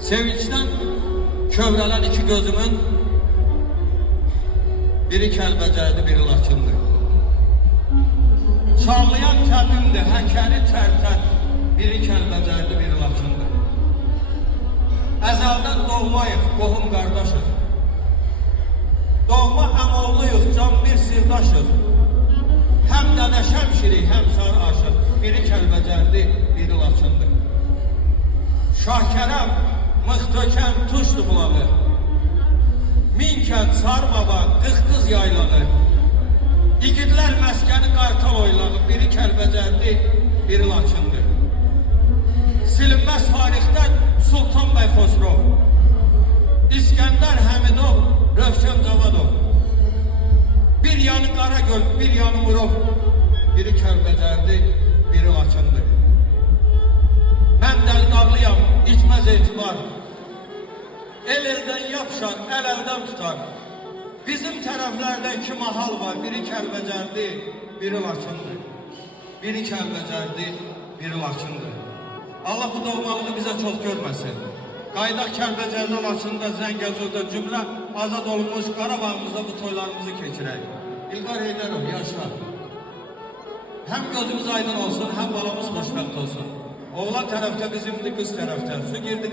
Sevinçten kövrelen iki gözümün biri Kəlbəcərdir, biri Laçındır. Çağlayan təbimdir, həkəri tərtər, biri Kəlbəcərdir, biri Laçındır. Əzəldən doğmayıq, qohum qardaşıq. Doğma əmoğluyuq, can bir sirdaşıq. Həm dədə şəmşirik, həm sarı aşıq, biri Kəlbəcərdir, biri Laçındır. Şahkərəm, Mıxtökəm, Tuşlu bulağı, Minkənd, Sarbaba, Qıqqız yaylağı, İgidlər məskəni Qartal oylağı, biri Kəlbəcərdir, biri Laçındır. Silinməz tarixdən Sultan bəy Xosrov, İskəndər Həmidov, Rövşən Cavadov, bir yanı Qaragöl, bir yanı Murov, biri Kəlbəcərdir, biri Laçındır. Mən dəli dağlıyam, içməz etibar, el eldən yapışar, el eldən tutar. Bizim tərəflərdə iki mahal var, biri Kəlbəcərdir, biri Laçındır. Biri Kəlbəcərdir, biri Laçındır. Allah bu doğmalığı bizə çox görməsin. Qaydaq Kəlbəcərdə, Laçında, Zəngəzurda cümlə azad olunmuş Qarabağımızda bu toylarımızı keçirək. İlqar Heydərov, yaşa. Həm gözümüz aydın olsun, həm balamız xoşbəxt olsun. Oğlan tərəfdə bizimdir, qız tərəfdə. Su girdi